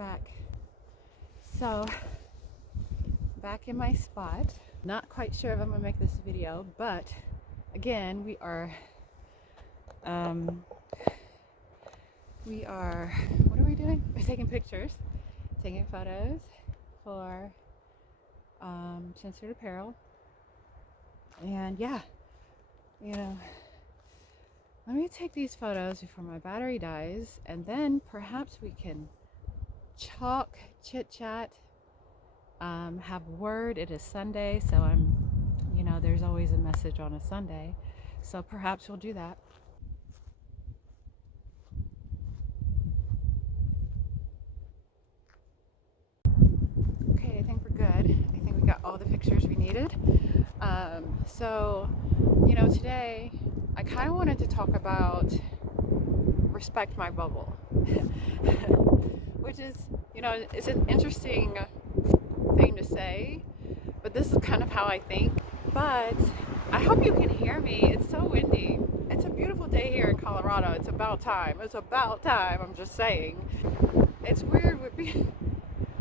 back. So, back in my spot. Not quite sure if I'm gonna make this video, but again, we are, what are we doing? We're taking pictures, taking photos for Censored Apparel. And yeah, you know, let me take these photos before my battery dies, and then perhaps we can talk, chit chat, have word. It is Sunday, so there's always a message on a Sunday, so perhaps we'll do that. Okay, I think we're good. I think we got all the pictures we needed. Today I kind of wanted to talk about respect my bubble, which is, it's an interesting thing to say, but this is kind of how I think. But I hope you can hear me. It's so windy. It's a beautiful day here in Colorado. It's about time. I'm just saying. It's weird with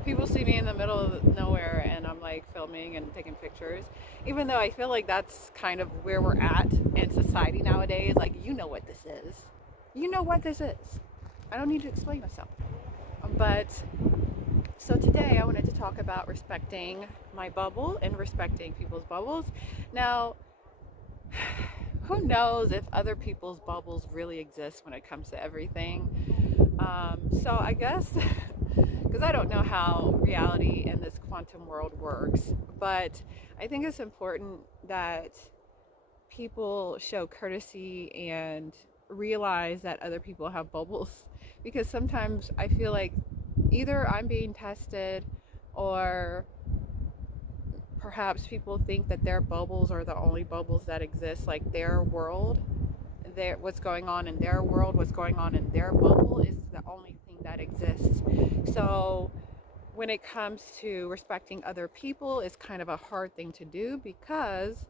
people see me in the middle of nowhere and I'm like filming and taking pictures, even though I feel like that's kind of where we're at in society nowadays. Like, you know what this is. I don't need to explain myself. But so today I wanted to talk about respecting my bubble and respecting people's bubbles. Now, who knows if other people's bubbles really exist when it comes to everything. So I guess, because I don't know how reality in this quantum world works, but I think it's important that people show courtesy and realize that other people have bubbles, because sometimes I feel like either I'm being tested, or perhaps people think that their bubbles are the only bubbles that exist, like their world, what's going on in their world, what's going on in their bubble is the only thing that exists. So when it comes to respecting other people, it's kind of a hard thing to do, because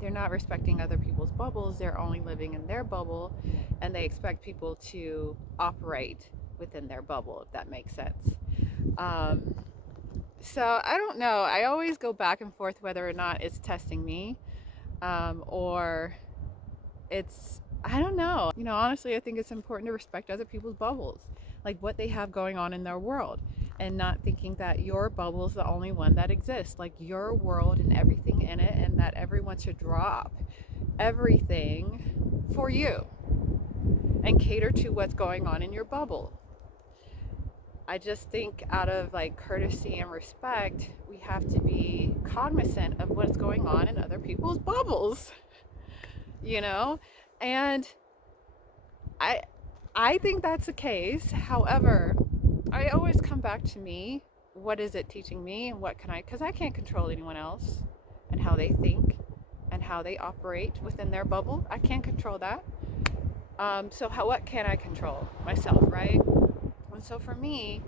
they're not respecting other people's bubbles. They're only living in their bubble, and they expect people to operate within their bubble, if that makes sense. So I don't know. I always go back and forth whether or not it's testing me, or I don't know. Honestly, I think it's important to respect other people's bubbles, like what they have going on in their world, and not thinking that your bubble is the only one that exists, like your world and everything in it, and that everyone should drop everything for you and cater to what's going on in your bubble. I just think out of like courtesy and respect, we have to be cognizant of what's going on in other people's bubbles, and I think that's the case. However, I always come back to me. What is it teaching me, and because I can't control anyone else and how they think and how they operate within their bubble. I can't control that. What can I control? Myself, right? And so for me,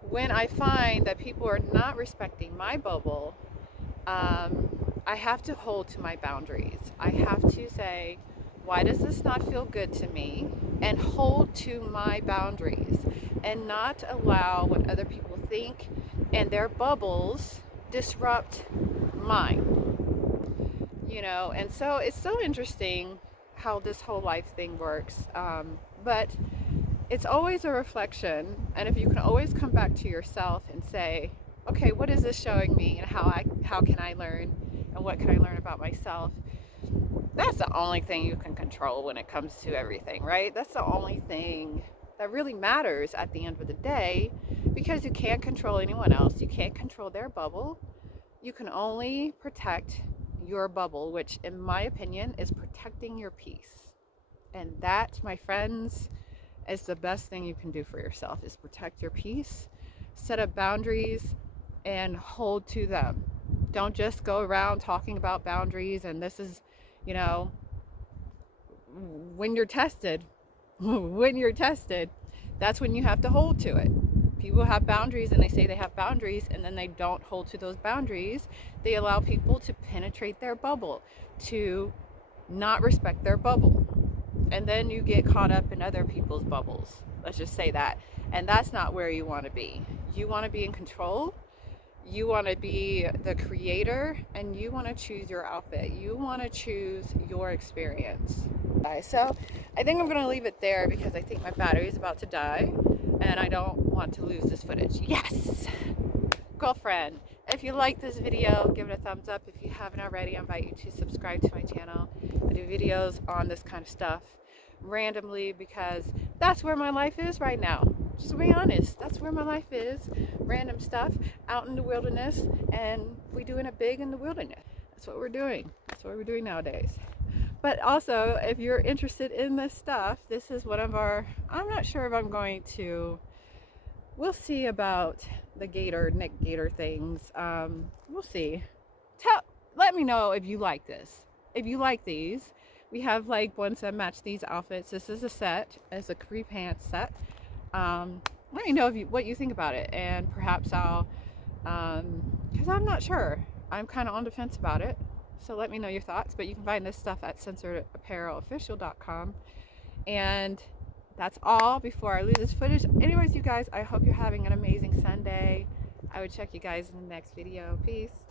when I find that people are not respecting my bubble, I have to hold to my boundaries. I have to say, why does this not feel good to me? And hold to my boundaries, and not allow what other people think and their bubbles disrupt mine. And so it's so interesting how this whole life thing works. But it's always a reflection, and if you can always come back to yourself and say, okay, what is this showing me, and how can I learn, and what can I learn about myself? That's the only thing you can control when it comes to everything, right? That's the only thing that really matters at the end of the day, because you can't control anyone else. You can't control their bubble. You can only protect your bubble, which in my opinion is protecting your peace. And that, my friends, is the best thing you can do for yourself, is protect your peace, set up boundaries, and hold to them. Don't just go around talking about boundaries, and this is, when you're tested, that's when you have to hold to it. People have boundaries, and they say they have boundaries, and then they don't hold to those boundaries. They allow people to penetrate their bubble, to not respect their bubble. And then you get caught up in other people's bubbles. Let's just say that. And that's not where you want to be. You want to be in control. You want to be the creator, and you want to choose your outfit. You want to choose your experience. So I think I'm going to leave it there because I think my battery is about to die and I don't want to lose this footage. Yes! Girlfriend, if you like this video, give it a thumbs up. If you haven't already, I invite you to subscribe to my channel. I do videos on this kind of stuff randomly because that's where my life is right now. Just to be honest, that's where my life is. Random stuff out in the wilderness, and we doing it big in the wilderness. That's what we're doing. That's what we're doing nowadays. But also, if you're interested in this stuff, this is one of our, I'm not sure if I'm going to, we'll see about the gator, neck gator things. We'll see. Let me know if you like this. If you like these, we have like ones that match these outfits. This is a set, it's a capri pants set. Let me know what you think about it, and perhaps I'll, because I'm not sure. I'm kind of on the fence about it. So let me know your thoughts. But you can find this stuff at censoredapparelofficial.com. And that's all before I lose this footage. Anyways, you guys, I hope you're having an amazing Sunday. I would check you guys in the next video. Peace.